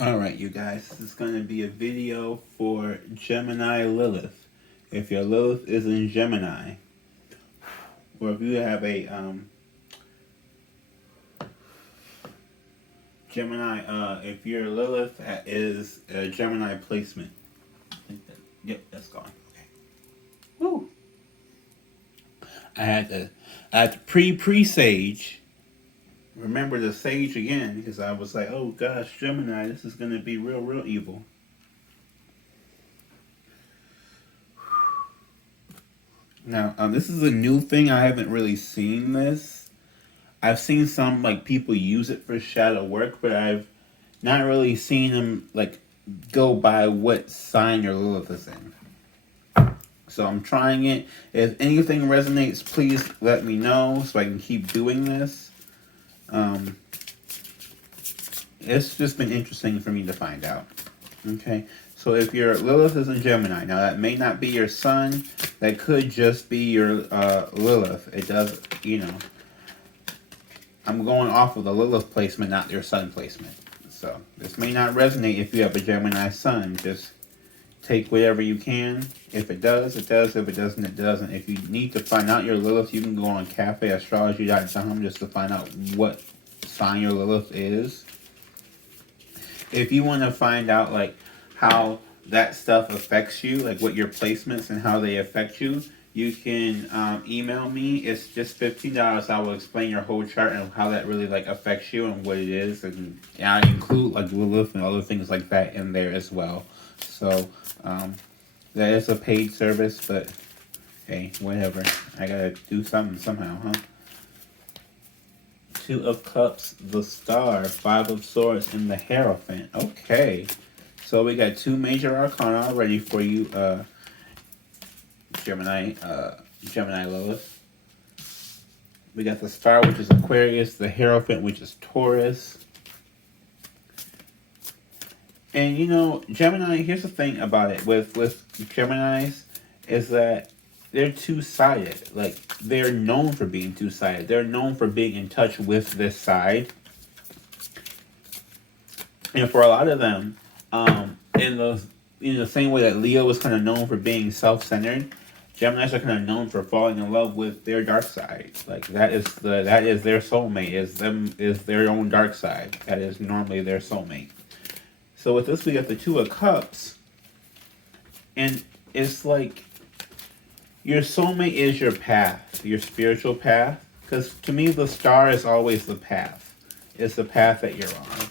Alright, you guys, this is going to be a video for Gemini Lilith. If your Lilith is in Gemini, or if you have a Gemini, if your Lilith is a Gemini placement. Yep, that's gone. Okay. Woo! I had to presage. Remember the sage again, because I was like, oh gosh, Gemini, this is going to be real evil. Now, this is a new thing. I haven't really seen this. I've seen some, like, people use it for shadow work, but I've not really seen them, like, go by what sign your Lilith is in. So I'm trying it. If anything resonates, please let me know so I can keep doing this. It's just been interesting for me to find out. Okay, so if your Lilith is in Gemini, now that may not be your sun, that could just be your Lilith. It does, I'm going off of the Lilith placement, not your sun placement. So this may not resonate if you have a Gemini sun. Just take whatever you can. If it does, it does. If it doesn't, it doesn't. If you need to find out your Lilith, you can go on cafeastrology.com just to find out what sign your Lilith is. If you want to find out, like, how that stuff affects you, like what your placements and how they affect you, you can email me. It's just $15. I will explain your whole chart and how that really, like, affects you and what it is. And I include, like, Lilith and other things like that in there as well. So, that is a paid service, but hey, whatever. I gotta do something somehow, huh? Two of Cups, the Star, Five of Swords, and the Hierophant. Okay. So we got two major arcana ready for you, Gemini Lilith. We got the Star, which is Aquarius, the Hierophant, which is Taurus. And Gemini, here's the thing about it with Geminis, is that they're two-sided. Like, they're known for being two-sided. They're known for being in touch with this side. And for a lot of them, in the same way that Leo was kind of known for being self-centered, Geminis are kind of known for falling in love with their dark side. Like, that is their soulmate, is their own dark side. That is normally their soulmate. So with this, we got the Two of Cups, and it's like your soulmate is your path, your spiritual path. Because to me, the star is always the path. It's the path that you're on.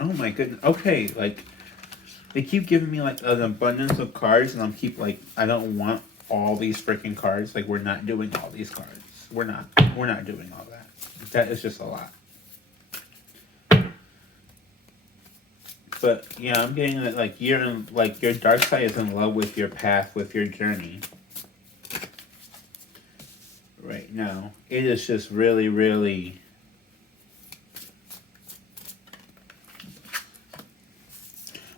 Oh my goodness. Okay, like, they keep giving me, like, an abundance of cards, and I'm I don't want all these freaking cards. Like, we're not doing all these cards. We're not doing all that. That is just a lot. But yeah, I'm getting that, like, your dark side is in love with your path, with your journey. Right now, it is just really.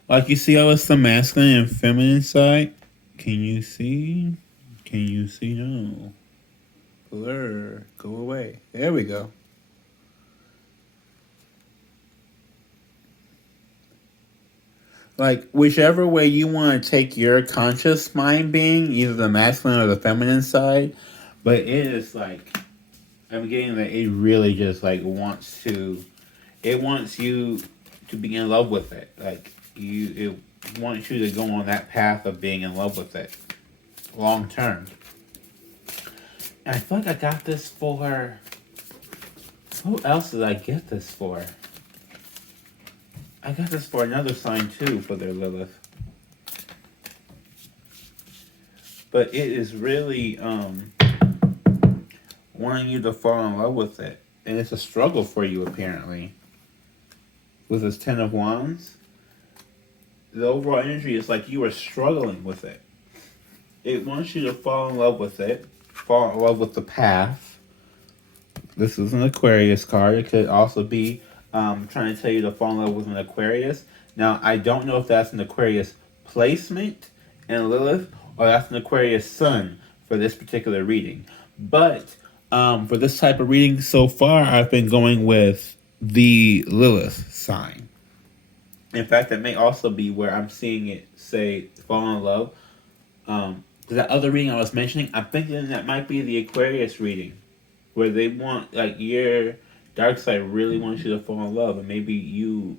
Like, you see how it's the masculine and feminine side? Can you see? Can you see? No. Blur. Go away. There we go. Like, whichever way you want to take your conscious mind being, either the masculine or the feminine side, but it is like, I'm getting that it really just, like, wants you to be in love with it. Like, it wants you to go on that path of being in love with it long term. And I feel like I got this for, who else did I get this for? I got this for another sign too, for their Lilith. But it is really wanting you to fall in love with it. And it's a struggle for you, apparently. With this Ten of Wands, the overall energy is like you are struggling with it. It wants you to fall in love with it. Fall in love with the path. This is an Aquarius card. It could also be trying to tell you to fall in love with an Aquarius. Now, I don't know if that's an Aquarius placement in Lilith or that's an Aquarius sun for this particular reading. But for this type of reading so far, I've been going with the Lilith sign. In fact, that may also be where I'm seeing it say fall in love. That other reading I was mentioning, I'm thinking that might be the Aquarius reading, where they want, like, your dark side really wants you to fall in love, and maybe you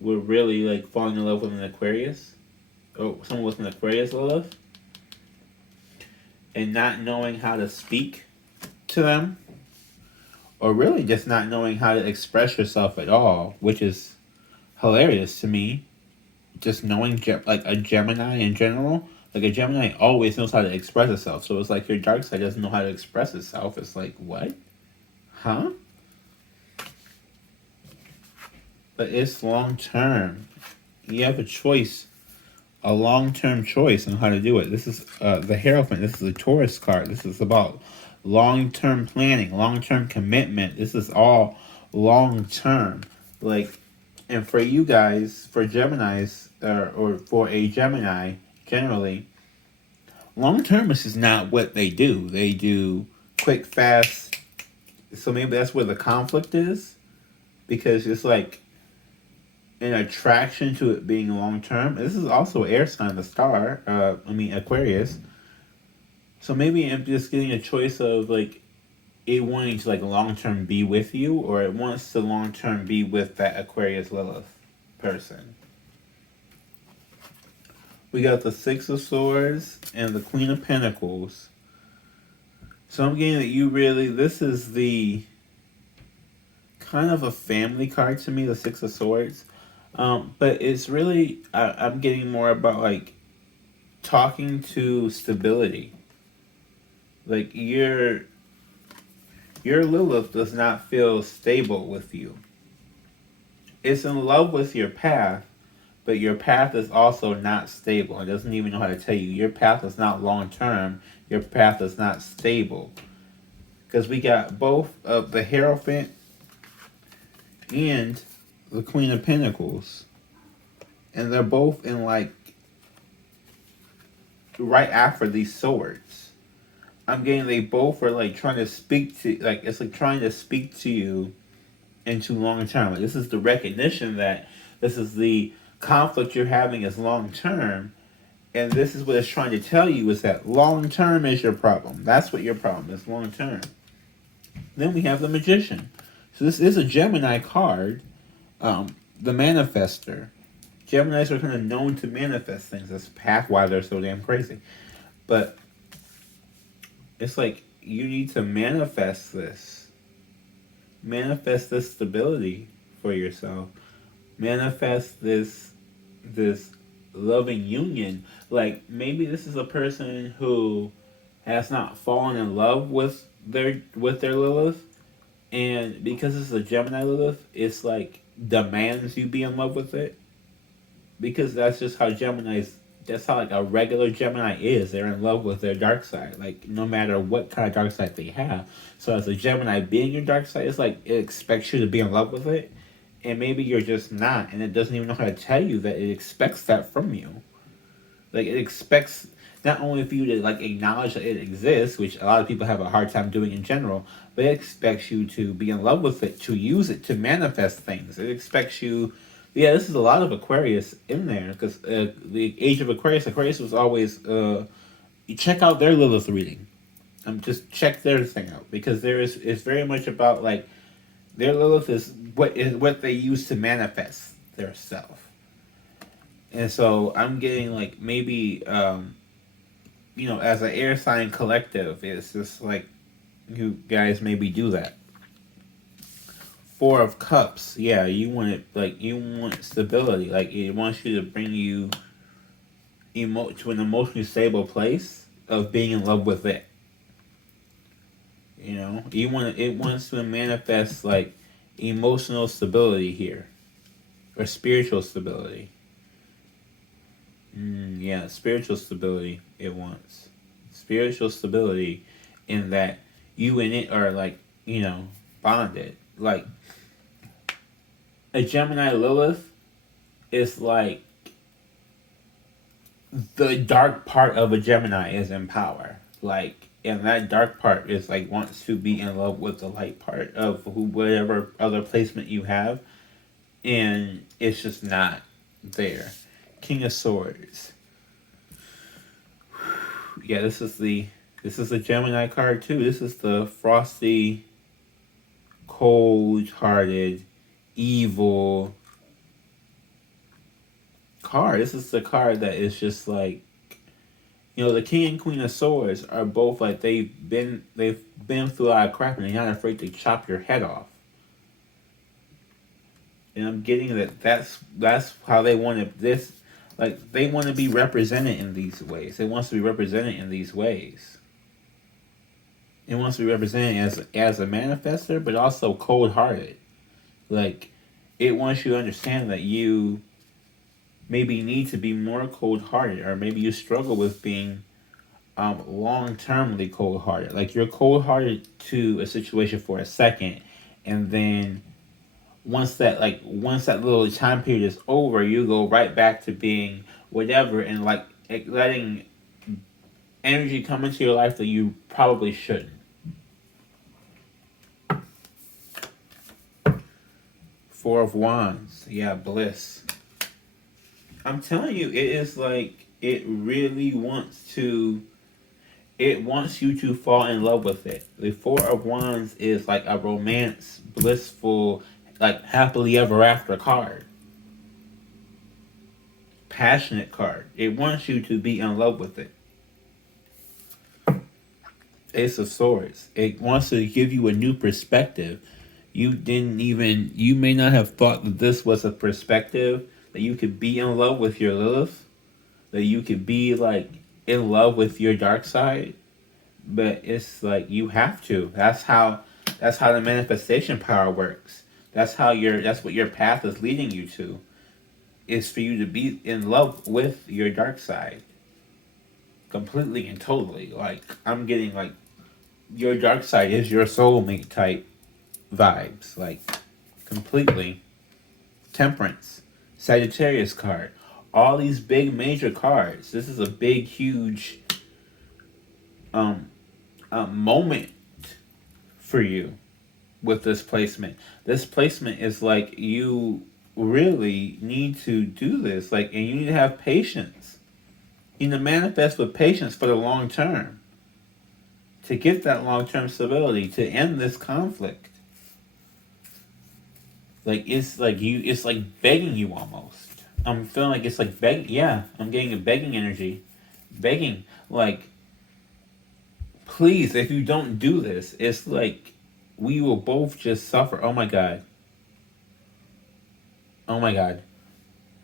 were really, like, falling in love with an Aquarius, or someone with an Aquarius Lilith, and not knowing how to speak to them, or really just not knowing how to express yourself at all, which is hilarious to me. Just knowing, like, a Gemini in general, like, a Gemini always knows how to express itself. So it's like your dark side doesn't know how to express itself. It's like, what? Huh? But it's long term. You have a choice, a long term choice on how to do it. This is the Hierophant. This is a Taurus card. This is about long term planning, long term commitment. This is all long term. Like, and for you guys, for Geminis, or for a Gemini, generally, long term is just not what they do. They do quick, fast. So maybe that's where the conflict is, because it's like an attraction to it being long term. This is also air sign, the star. Aquarius. So maybe I'm just getting a choice of, like, it wanting to, like, long term be with you, or it wants to long term be with that Aquarius Lilith person. We got the Six of Swords and the Queen of Pentacles. So I'm getting that you really, this is the kind of a family card to me, the Six of Swords. But it's really, I'm getting more about, like, talking to stability. Like, your Lilith does not feel stable with you. It's in love with your path, but your path is also not stable. It doesn't even know how to tell you. Your path is not long term. Your path is not stable. Because we got both of the Hierophant and the Queen of Pentacles. And they're both in, like, right after these swords. I'm getting they both are, like, trying to speak to, like, it's like trying to speak to you into long term. Like, this is the recognition that this is the conflict you're having is long term, and this is what it's trying to tell you is that long term is your problem. That's what your problem is, long term. Then we have the Magician. So this is a Gemini card, the Manifester. Geminis are kind of known to manifest things. That's half why they're so damn crazy. But it's like you need to manifest this. Manifest this stability for yourself. Manifest this loving union. Like, maybe this is a person who has not fallen in love with their Lilith, and because it's a Gemini Lilith, it's like demands you be in love with it. Because that's just how Geminis, that's how, like, a regular Gemini is. They're in love with their dark side, like, no matter what kind of dark side they have. So as a Gemini being your dark side, it's like it expects you to be in love with it, and maybe you're just not, and it doesn't even know how to tell you that it expects that from you. Like, it expects not only for you to, like, acknowledge that it exists, which a lot of people have a hard time doing in general, but it expects you to be in love with it, to use it to manifest things. It expects you. Yeah, this is a lot of Aquarius in there, because the age of Aquarius was always, you check out their Lilith reading. Just check their thing out, because it's very much about, like, their Lilith is what they use to manifest their self. And so I'm getting, like, maybe, as an air sign collective, it's just like you guys maybe do that. Four of Cups, yeah, you want it, like, you want stability, like, it wants you to bring you to an emotionally stable place of being in love with it. It wants to manifest, like, emotional stability here, or spiritual stability. Yeah, spiritual stability. It wants spiritual stability, in that you and it are, like, bonded, like. A Gemini Lilith is like the dark part of a Gemini is in power. Like, and that dark part is, like, wants to be in love with the light part of whatever other placement you have. and it's just not there. King of Swords. Yeah, this is the Gemini card too. This is the frosty, cold-hearted, evil card. This is the card that is just like, the King and Queen of Swords are both like they've been through a lot of crap and they're not afraid to chop your head off. And I'm getting that's how they want to they want to be represented in these ways. It wants to be represented in these ways. It wants to be represented as a manifester, but also cold-hearted. Like, it wants you to understand that you maybe need to be more cold-hearted, or maybe you struggle with being long-termly cold-hearted. Like, you're cold-hearted to a situation for a second, and then once that little time period is over, you go right back to being whatever, and like letting energy come into your life that you probably shouldn't. Four of Wands. Yeah, bliss. I'm telling you, it is like it really wants you to fall in love with it. The Four of Wands is like a romance, blissful, like happily ever after card. Passionate card. It wants you to be in love with it. Ace of Swords. It wants to give you a new perspective. You may not have thought that this was a perspective, that you could be in love with your Lilith, that you could be like in love with your dark side, but it's like you have to. That's how the manifestation power works. That's what your path is leading you to, is for you to be in love with your dark side. Completely and totally. Like, I'm getting like your dark side is your soulmate type vibes. Like, completely. Temperance. Sagittarius card. All these big major cards. This is a big, huge moment for you with this placement. This placement is like you really need to do this. Like, and you need to have patience. You need to manifest with patience for the long term. To get that long-term stability, to end this conflict. Like, it's like begging you almost. I'm feeling like it's like begging. Yeah, I'm getting a begging energy. Begging. Like, please, if you don't do this, it's like we will both just suffer. Oh my God. Oh my God.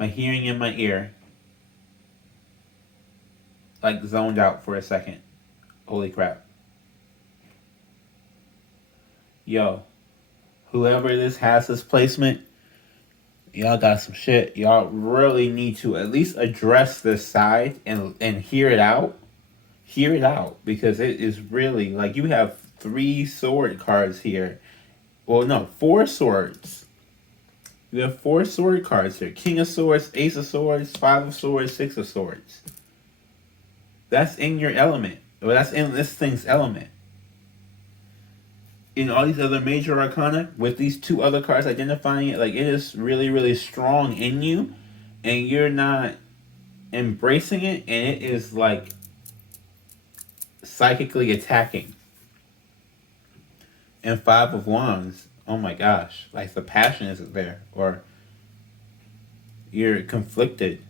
My hearing in my ear. Like, zoned out for a second. Holy crap. Yo. Whoever this has this placement, y'all got some shit. Y'all really need to at least address this side and hear it out. Hear it out. Because it is really, like, you have 3 sword cards here. Well, no, 4 swords. You have 4 sword cards here. King of Swords, Ace of Swords, 5 of Swords, 6 of Swords. That's in your element. Well, that's in this thing's element. In all these other major arcana, with these 2 other cards identifying it, like, it is really, really strong in you, and you're not embracing it, and it is, like, psychically attacking. And 5 of Wands, oh my gosh, like, the passion isn't there, or you're conflicted.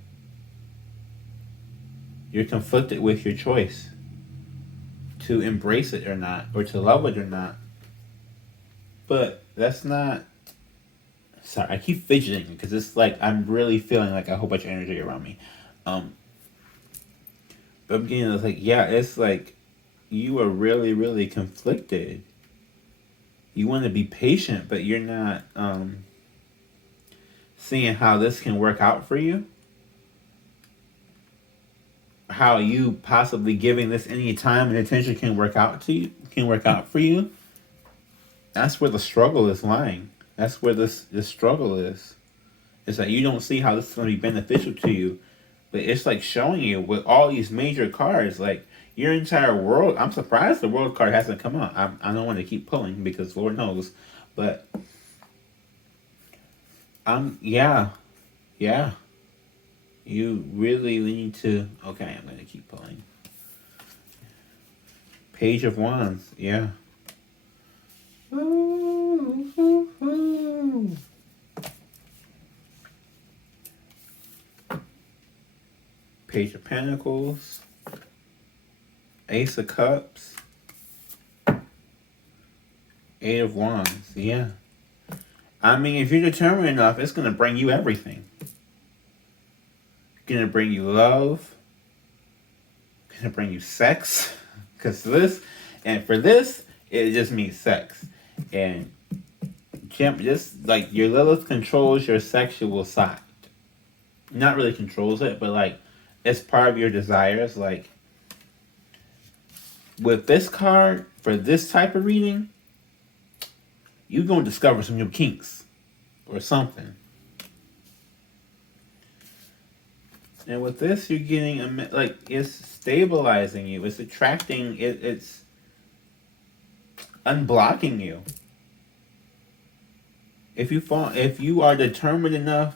You're conflicted with your choice to embrace it or not, or to love it or not. But that's not... Sorry, I keep fidgeting because it's like I'm really feeling like a whole bunch of energy around me. But I'm getting like, yeah, it's like you are really, really conflicted. You want to be patient, but you're not seeing how this can work out for you. How you possibly giving this any time and attention can work out for you. That's where the struggle is lying. That's where this struggle is. It's that you don't see how this is going to be beneficial to you. But it's like showing you with all these major cards, like your entire world. I'm surprised the world card hasn't come out. I don't want to keep pulling because Lord knows. But Yeah, yeah. You really need to. Okay, I'm gonna keep pulling. Page of Wands. Yeah. Page of Pentacles. Ace of Cups. Eight of Wands. Yeah. I mean, if you're determined enough, it's gonna bring you everything. Gonna bring you love. Gonna bring you sex. Cause for this, it just means sex. And just like your Lilith controls your sexual side. Not really controls it, but like it's part of your desires. Like with this card, for this type of reading, you're gonna discover some new kinks or something. And with this, you're getting like it's stabilizing you. It's attracting. It's unblocking you. If you are determined enough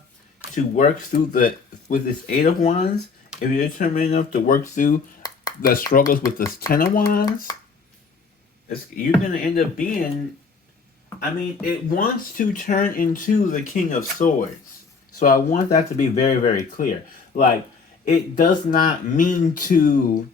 to work through with this Eight of Wands, if you're determined enough to work through the struggles with this Ten of Wands, you're gonna end up being. I mean, it wants to turn into the King of Swords. So I want that to be very, very clear. Like, it does not mean to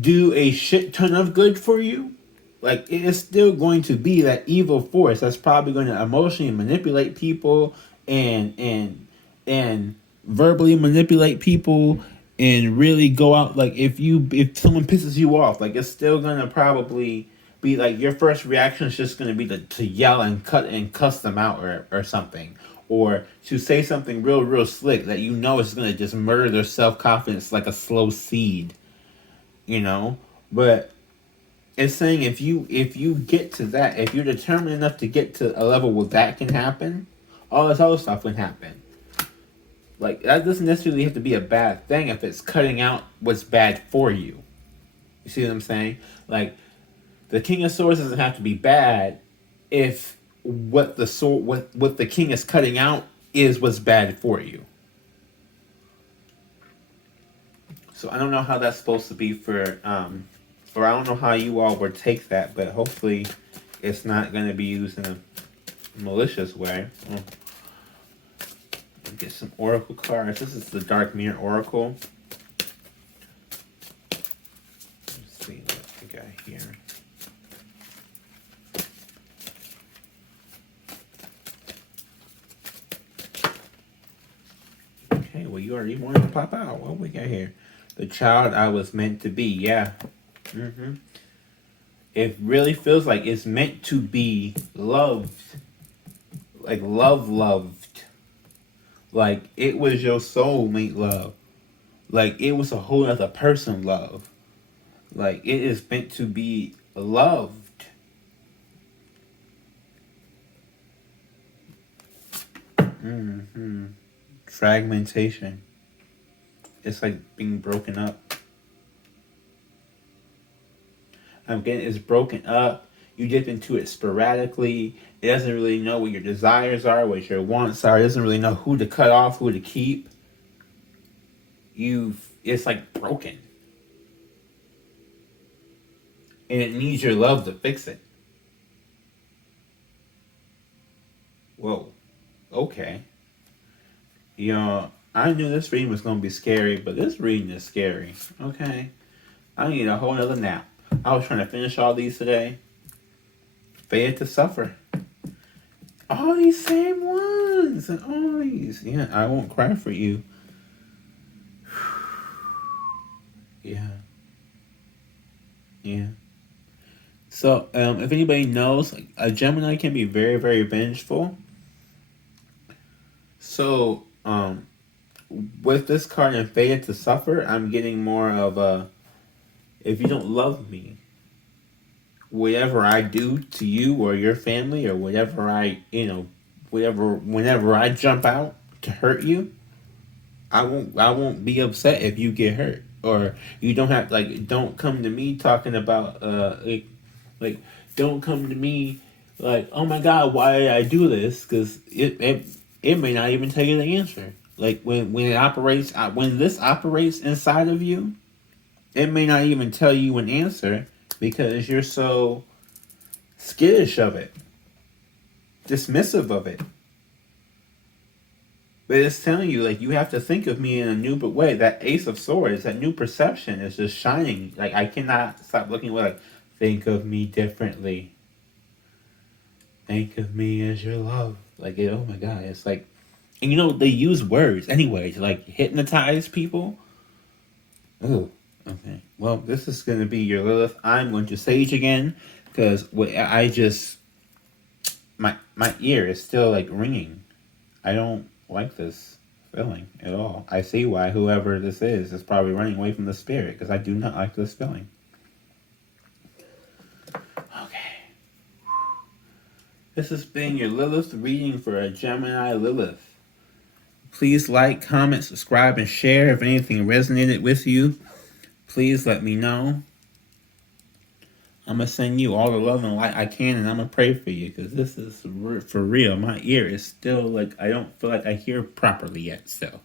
do a shit ton of good for you. Like, it is still going to be that evil force that's probably going to emotionally manipulate people and verbally manipulate people and really go out. Like, if someone pisses you off, like, it's still going to probably be like your first reaction is just going to be to yell and cuss them out or something, or to say something real slick that you know is going to just murder their self-confidence like a slow seed, but it's saying if you get to that, if you're determined enough to get to a level where that can happen, all this other stuff can happen. Like, that doesn't necessarily have to be a bad thing if it's cutting out what's bad for you. You see what I'm saying? Like, the King of Swords doesn't have to be bad if what the King is cutting out is what's bad for you. So I don't know how that's supposed to be for or I don't know how you all would take that, but hopefully it's not going to be used in a malicious way. Get some oracle cards. This is the Dark Mirror Oracle. Let's see what we got here. Okay, well, you already wanted to pop out. What we got here? The child I was meant to be. Yeah. It really feels like it's meant to be loved. Like loved. Like it was your soulmate love. Like it was a whole other person love. Like it is meant to be loved. Fragmentation. It's like being broken up. I'm getting it's broken up. You dip into it sporadically. It doesn't really know what your desires are, what your wants are. It doesn't really know who to cut off, who to keep. It's like broken. And it needs your love to fix it. Whoa. Okay. I knew this reading was going to be scary, but this reading is scary. Okay. I need a whole nother nap. I was trying to finish all these today. Fated to suffer. All these same ones and all these. Yeah, I won't cry for you. Yeah. So, if anybody knows, like, a Gemini can be very, very vengeful. So, with this card and Fated to Suffer, I'm getting more of a, if you don't love me, whatever I do to you or your family or whatever whenever I jump out to hurt you, I won't be upset if you get hurt. Or you don't have, like, don't come to me talking about, don't come to me, Like, oh my God, why did I do this? Because it may not even tell you the answer. Like when it operates, when this operates inside of you, it may not even tell you an answer because you're so skittish of it, dismissive of it. But it's telling you, like, you have to think of me in a new way. That Ace of Swords, that new perception is just shining. Like, I cannot stop looking away. Like, think of me differently. Think of me as your love. Like, oh my God, it's like, and you know, they use words anyway to, like, hypnotize people. Oh, okay. Well, this is going to be your Lilith. I'm going to Sage again because I just, my ear is still, like, ringing. I don't like this feeling at all. I see why whoever this is probably running away from the spirit because I do not like this feeling. Okay. This has been your Lilith reading for a Gemini Lilith. Please like, comment, subscribe, and share. If anything resonated with you, please let me know. I'm going to send you all the love and light I can, and I'm going to pray for you, because this is for real. My ear is still, like, I don't feel like I hear properly yet, so.